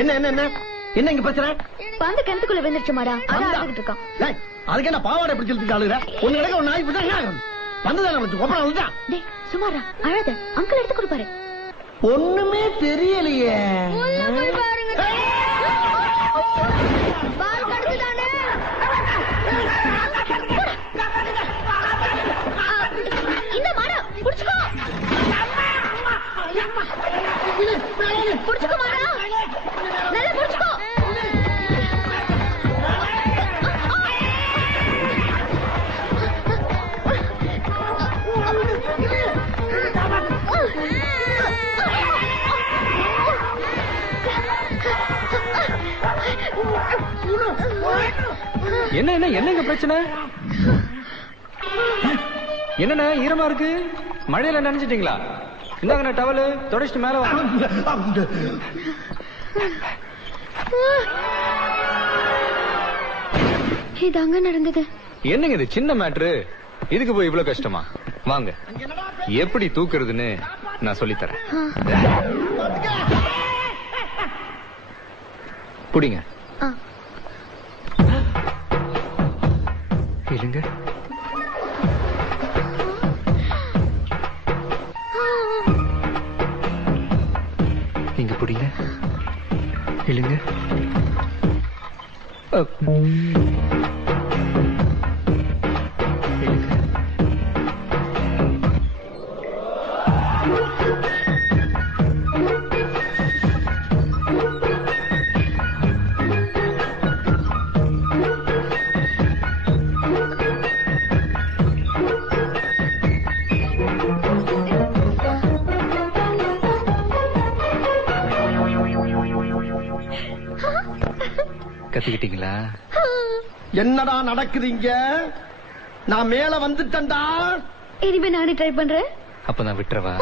என்ன என்ன என்ன என்ன இங்க பிரச்சனை? பந்து கிணத்துக்குள்ள விழுந்துருச்சு மாடா. அதான் அழுதுட்டு இருக்கான். அதுக்கு என்ன பாவாடை பிடிச்சிருக்கு ஆளுகிற? ஒண்ணு கிடக்க ஒரு நாய் பிடிச்சா வந்துதானே வச்சு கொப்பனா வந்துட்டா. டேய் சுமாரா அழாத. அங்கிள் எடுத்து கொடுப்பாரு. ஒண்ணுமே தெரியலையே. இந்த மாடா புடிச்சுக்கோ. புடிச்சுக்கோ மாடா. நல்லா புடிச்சுக்கோ. என்ன என்ன என்னங்க பிரச்சனை? என்னண்ணா ஈரமா இருக்கு? மழையில நனைஞ்சிட்டீங்களா? இந்தாங்க டவலு தொடச்சிட்டு மேல வாங்க. இதாங்க நடந்தது. என்னங்க இது சின்ன மேட்ரு, இதுக்கு போய் இவ்வளவு கஷ்டமா? வாங்க எப்படி தூக்குறதுன்னு நான் சொல்லித்தரேன். புடிங்க. இல்லங்க நீங்க புடிங்க. இல்லங்க கத்திக்கிட்டீங்களா? என்னடா நடக்குதுங்க? நான் மேல வந்துட்டேன்டா. இனிமே நானே ட்ரை பண்றேன். அப்ப நான் விட்டுறவா?